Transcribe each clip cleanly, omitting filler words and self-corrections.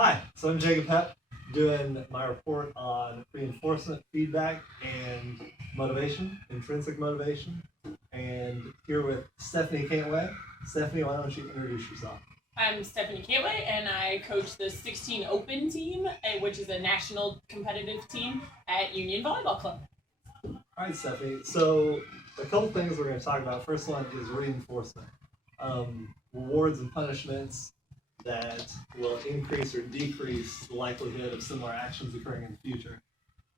Hi, so I'm Jacob Hepp, doing my report on reinforcement, feedback, and motivation, intrinsic motivation. And here with Stephanie Cantway. Stephanie, why don't you introduce yourself? I'm Stephanie Cantway, and I coach the 16 Open team, which is a national competitive team at Union Volleyball Club. All right, Stephanie. So a couple things we're going to talk about. First one is reinforcement, rewards and punishments that will increase or decrease the likelihood of similar actions occurring in the future.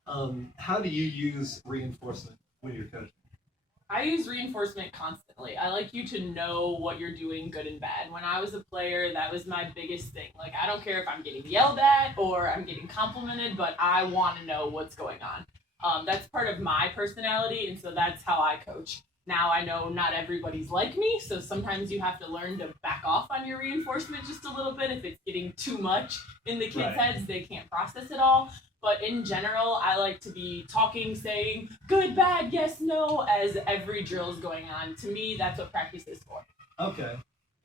How do you use reinforcement when you're coaching? I use reinforcement constantly. I like you to know what you're doing, good and bad. When I was a player, that was my biggest thing. Like, I don't care if I'm getting yelled at or I'm getting complimented, but I want to know what's going on. That's part of my personality, and so that's how I coach. Now I know not everybody's like me, so sometimes you have to learn to back off on your reinforcement just a little bit. If it's getting too much in the kids' heads, they can't process it all. But in general, I like to be talking, saying good, bad, yes, no, as every drill is going on. To me, that's what practice is for. Okay.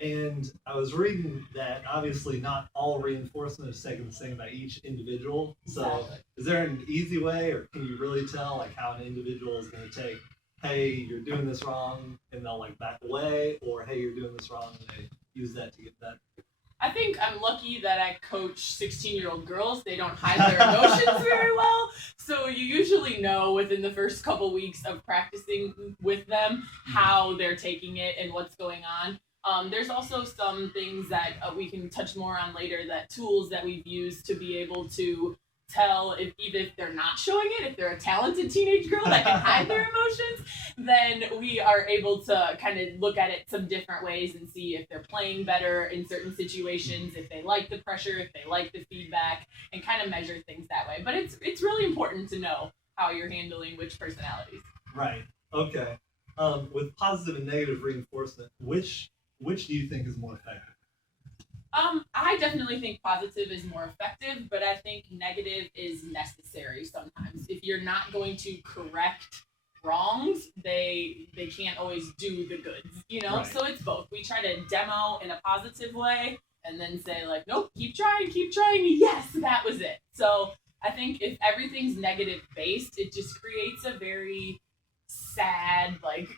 And I was reading that obviously not all reinforcement is taken the same by each individual. So Exactly. is there an easy way, or can you really tell like how an individual is going to take, hey, you're doing this wrong, and they'll like back away, or hey, you're doing this wrong, and they use that to get better? I think I'm lucky that I coach 16-year-old girls. They don't hide their emotions very well. So you usually know within the first couple weeks of practicing with them how they're taking it and what's going on. There's also some things that we can touch more on later, that tools that we've used to be able to tell if even if they're not showing it, if they're a talented teenage girl that can hide their emotions, then we are able to kind of look at it some different ways and see if they're playing better in certain situations, if they like the pressure, if they like the feedback, and kind of measure things that way. But it's really important to know how you're handling which personalities. Right. Okay. With positive and negative reinforcement, which do you think is more effective? I definitely think positive is more effective, but I think negative is necessary sometimes. If you're not going to correct wrongs, they can't always do the goods, you know? Right. So it's both. We try to demo in a positive way and then say like, nope, keep trying, yes, that was it. So I think if everything's negative based, it just creates a very sad, like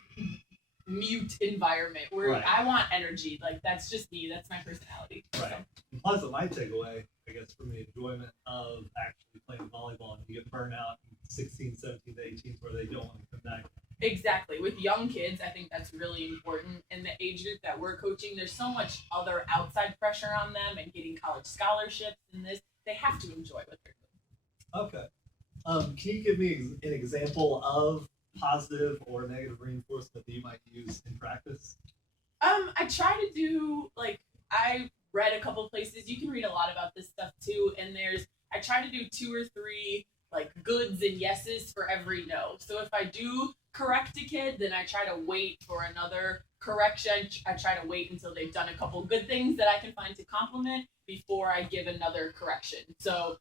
mute environment where Right. I want energy. Like that's just me. That's my personality. Right. So. And plus, it might take away, I guess, from the enjoyment of actually playing volleyball, and you get burned out in 16, 17, 18 where they don't want to come back. Exactly. With young kids, I think that's really important. In the age group that we're coaching, there's so much other outside pressure on them and getting college scholarships and this. They have to enjoy what they're doing. Okay. Can you give me an example of positive or negative reinforcement that you might use in practice? I try to do like I read a couple places. You can read a lot about this stuff too, and I try to do 2 or 3 like goods and yeses for every no. So if I do correct a kid, then I try to wait for another correction. I try to wait until they've done a couple good things that I can find to compliment before I give another correction. So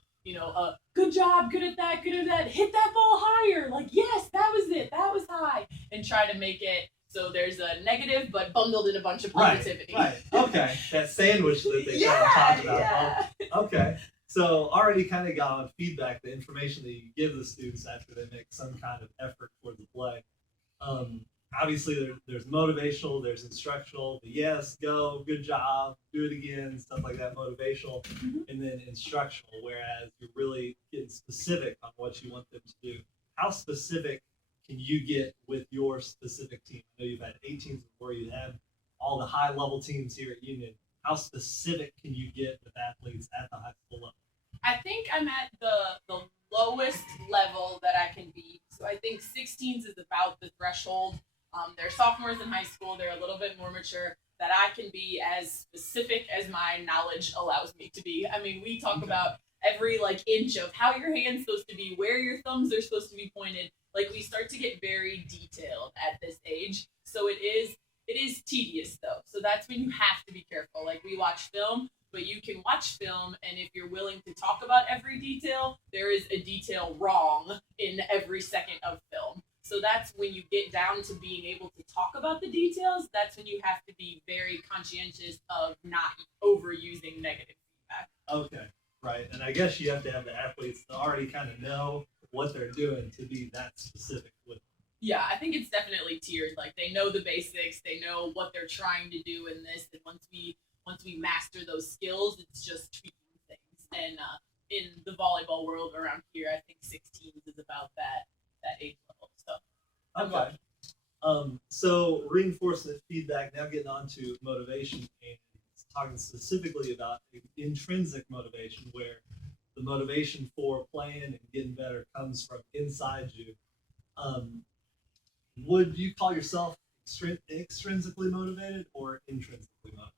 good job, good at that, hit that ball higher. Like, yes, that was it, that was high. And try to make it so there's a negative but bundled in a bunch of positivity. Right. Okay. That sandwich that they kind of talked about. Yeah. Okay. So already kind of got on feedback, the information that you give the students after they make some kind of effort for the play. Obviously, there's motivational, there's instructional, the yes, go, good job, do it again, stuff like that, motivational, and then instructional, whereas you're really getting specific on what you want them to do. How specific can you get with your specific team? I know you've had 8 teams before, you have all the high level teams here at Union. How specific can you get with athletes at the high school level? I think I'm at the lowest level that I can be. So I think 16s is about the threshold. They're sophomores in high school. They're a little bit more mature. That I can be as specific as my knowledge allows me to be. I mean, we talk about every like inch of how your hand's supposed to be, where your thumbs are supposed to be pointed. Like we start to get very detailed at this age. So it is tedious though. So that's when you have to be careful. Like we watch film, but you can watch film, and if you're willing to talk about every detail, there is a detail wrong in every second of film. So that's when you get down to being able to talk about the details. That's when you have to be very conscientious of not overusing negative feedback. Okay. right? And I guess you have to have the athletes to already kind of know what they're doing to be that specific with. Yeah, I think it's definitely tiered. Like they know the basics, they know what they're trying to do in this, and once we master those skills, it's just tweaking things. And in the volleyball world around here, I think 16s is about that age level. So I'm Okay. lucky. So reinforcement feedback. Now getting on to motivation and talking specifically about intrinsic motivation, where the motivation for playing and getting better comes from inside you. Would you call yourself extrinsically motivated or intrinsically motivated?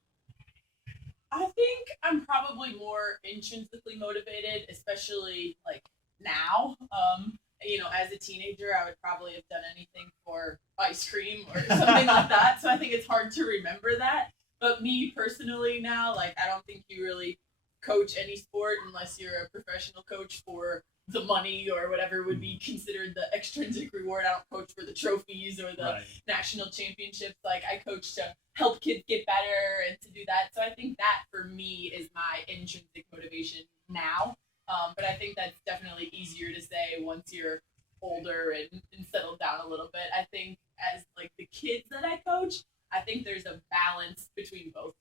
I think I'm probably more intrinsically motivated, especially like now. As a teenager, I would probably have done anything for ice cream or something like that. So I think it's hard to remember that. But me personally now, like I don't think you really coach any sport unless you're a professional coach for the money or whatever would be considered the extrinsic reward. I don't coach for the trophies or the Right. national championships. Like I coach to help kids get better and to do that. So I think that for me is my intrinsic motivation now. But I think that's definitely easier to say once you're older and settled down a little bit. I think as like the kids that I coach, I think there's a balance between both.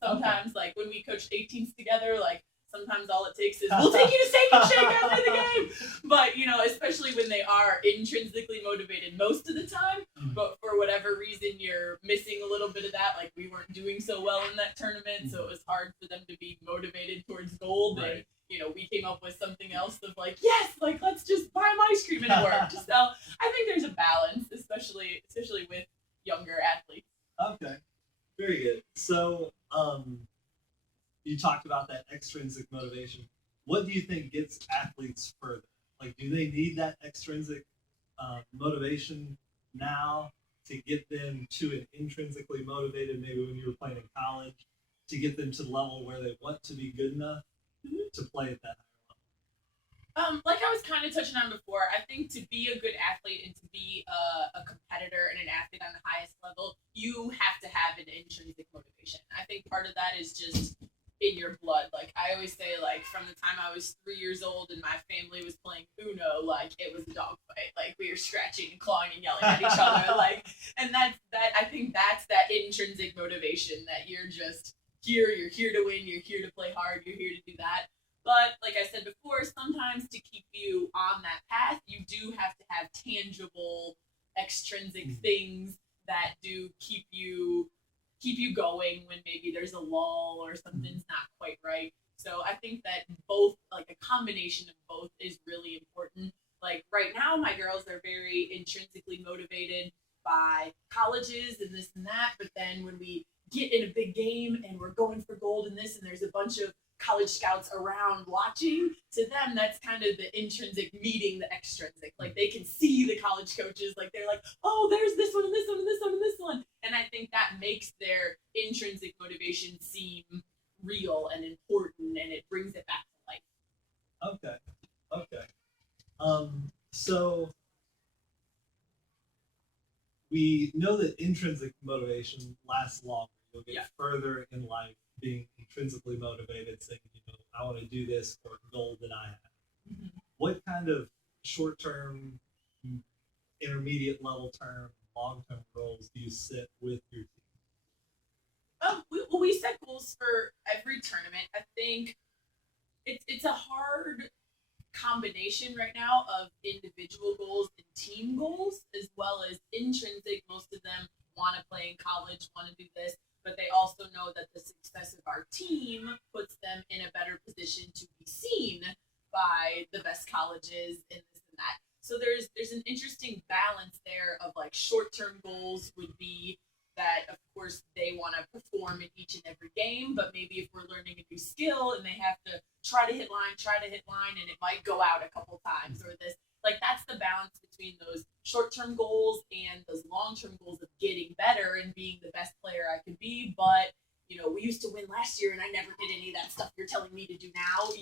Sometimes like when we coached 18s together, like sometimes all it takes is we'll take you to Steak and Shake after the game. But especially when they are intrinsically motivated most of the time, but for whatever reason you're missing a little bit of that. Like we weren't doing so well in that tournament, so it was hard for them to be motivated towards gold. Right. And we came up with something else of like, yes, like let's just buy them ice cream and it worked. So I think there's a balance, especially with younger athletes. Okay, very good. So, you talked about that extrinsic motivation. What do you think gets athletes further? Like, do they need that extrinsic motivation now to get them to an intrinsically motivated, maybe when you were playing in college, to get them to the level where they want to be good enough to play at that higher level? Like I was kind of touching on before, I think to be a good athlete and to be a competitor and an athlete on the highest level, you have to have an intrinsic motivation. I think part of that is just in your blood. Like I always say, like from the time I was 3 years old and my family was playing Uno, like it was a dog fight. Like we were scratching and clawing and yelling at each other. Like, and that's that. I think that's that intrinsic motivation that you're just here. You're here to win. You're here to play hard. You're here to do that. But like I said before, sometimes to keep you on that path, you do have to have tangible, extrinsic things that do keep you going when maybe there's a lull or something's not quite right. So I think that both, like a combination of both, is really important. Like right now, my girls are very intrinsically motivated by colleges and this and that. But then when we get in a big game and we're going for gold in this, and there's a bunch of college scouts around watching, to them that's kind of the intrinsic meeting the extrinsic. Like they can see the college coaches, like they're like, oh, there's this one and this one and this one and this one. And I think that makes their intrinsic motivation seem real and important, and it brings it back to life. Okay. So we know that intrinsic motivation lasts longer. You'll get further in life being intrinsically motivated, saying, I want to do this for a goal that I have. What kind of short-term, intermediate level term, long-term goals do you set with your team? We set goals for every tournament. I think it's a hard combination right now of individual goals and team goals, as well as intrinsic. Most of them want to play in college, want to do this, but they also know that the success of our team puts them in a better position to be seen by the best colleges and this and that. So there's an interesting balance there of like short-term goals would be that, of course, they want to perform in each and every game, but maybe if we're learning a new skill and they have to try to hit line, and it might go out a couple times or this, like that's the balance between those short-term goals and those long-term goals of getting better and being the best player I could be. But, we used to win last year and I never did any of that stuff you're telling me to do now,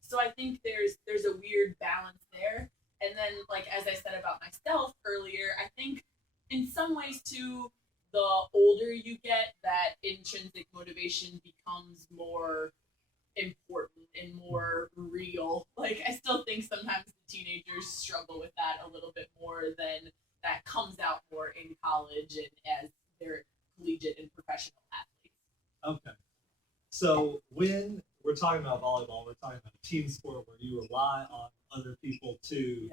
So I think there's a weird balance there. And then, like, as I said about myself earlier, I think in some ways too, the older you get, that intrinsic motivation becomes more important and more real. Like, I still think sometimes the teenagers struggle with that a little bit more than that comes out more in college and as they're collegiate and professional athletes. Okay. So when we're talking about volleyball, we're talking about a team sport where you rely on other people to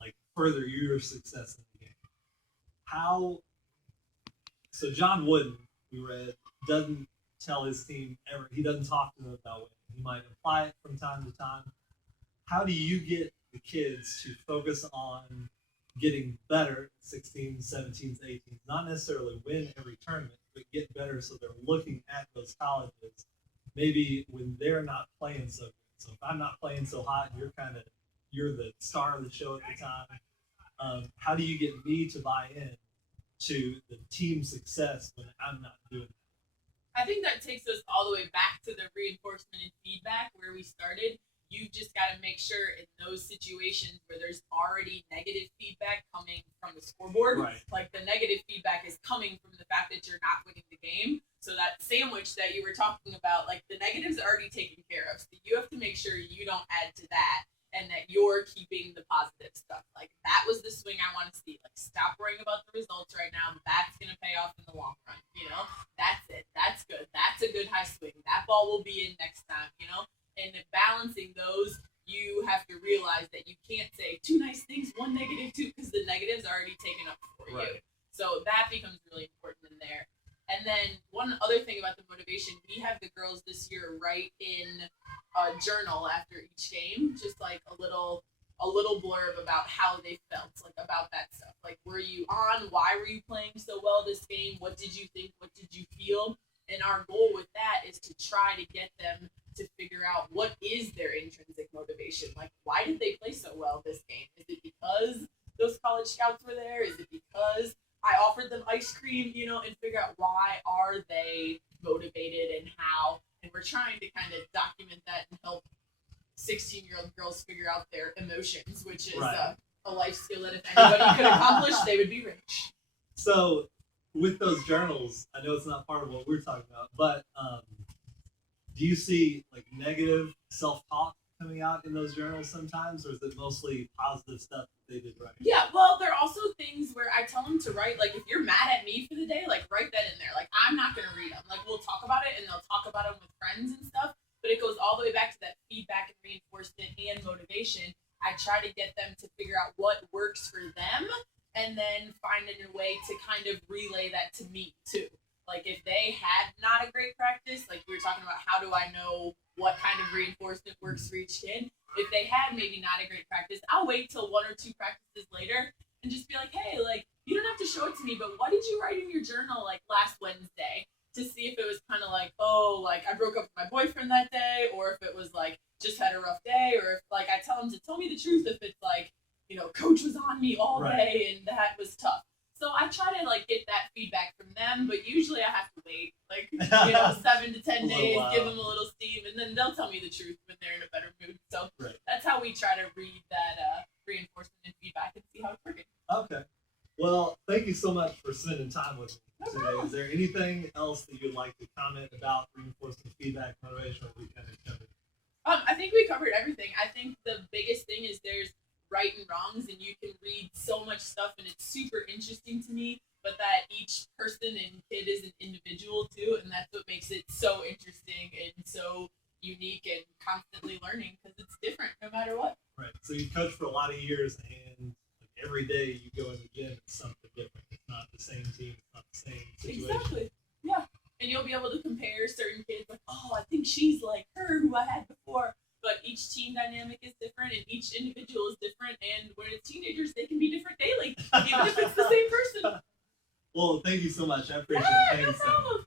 like further your success in the game. How? So John Wooden, we read, doesn't tell his team ever. He doesn't talk to them about winning. He might imply it from time to time. How do you get the kids to focus on getting better, 16s, 17s, 18s, not necessarily win every tournament, but get better so they're looking at those colleges maybe when they're not playing so good. So if I'm not playing so hot, you're the star of the show at the time. How do you get me to buy in to the team success when I'm not doing that? I think that takes us all the way back to the reinforcement and feedback where we started. You just got to make sure in those situations where there's already negative feedback coming from the scoreboard, right. Like the negative feedback is coming from the fact that you're not winning the game. So that sandwich that you were talking about, like the negatives are already taken care of. So you have to make sure you don't add to that and that you're keeping the positive stuff. Like that was the swing I want to see. Like stop worrying about the results right now. That's going to pay off in the long run. You know, that's it. That's good. That's a good high swing. That ball will be in next time, you know? And in balancing those, you have to realize that you can't say two nice things, one negative, two, because the negatives are already taken up for you. So that becomes really important in there. And then one other thing about the motivation, we have the girls this year write in a journal after each game, just like a little blurb about how they felt, like about that stuff. Like, were you on? Why were you playing so well this game? What did you think? What did you feel? And our goal with that is to try to get them to figure out what is their intrinsic motivation. Like, why did they play so well this game? Is it because those college scouts were there? Is it because I offered them ice cream, you know, and figure out why are they motivated and how. And we're trying to kind of document that and help 16-year-old girls figure out their emotions, which is a life skill that if anybody could accomplish, they would be rich. So with those journals, I know it's not part of what we're talking about, but do you see like negative self-talk coming out in those journals sometimes, or is it mostly positive stuff that they did right? Yeah, well, there are also things where I tell them to write, like, if you're mad at me for the day, like, write that in there. Like, I'm not going to read them. Like, we'll talk about it, and they'll talk about it with friends and stuff, but it goes all the way back to that feedback and reinforcement and motivation. I try to get them to figure out what works for them, and then find a way to kind of relay that to me, too. Like, if they had not a great practice, like we were talking about, how do I know what kind of reinforcement works for each kid? If they had maybe not a great practice, I'll wait till 1 or 2 practices later and just be like, hey, like, you don't have to show it to me, but what did you write in your journal, like, last Wednesday? To see if it was kind of like, oh, like, I broke up with my boyfriend that day, or if it was, like, just had a rough day, or if, like, I tell them to tell me the truth if it's, like, you know, coach was on me all day and that was tough. So I try to, like, get that feedback from them, but usually I have to wait, like, you know, 7 to 10 days, give them a little steam, and then they'll tell me the truth when they're in a better mood. So that's how we try to read that reinforcement and feedback and see how it's working. Okay. Well, thank you so much for spending time with me today. Is there anything else that you'd like to comment about reinforcement, feedback, motivation, or we kind of covered? I think we covered everything. I think the biggest thing is there's right and wrongs, and you can read so much stuff, and it's super interesting to me, but that each person and kid is an individual too, and that's what makes it so interesting and so unique and constantly learning, because it's different no matter what. Right. So you coach for a lot of years, and like every day you go in the gym, it's something different. It's not the same team. It's not the same situation. Exactly. Yeah. And you'll be able to compare certain kids, like, oh, I think she's like her who I had before. But each team dynamic is different, and each individual is different. And when it's teenagers, they can be different daily, even if it's the same person. Well, thank you so much. I appreciate it. Thank you so much.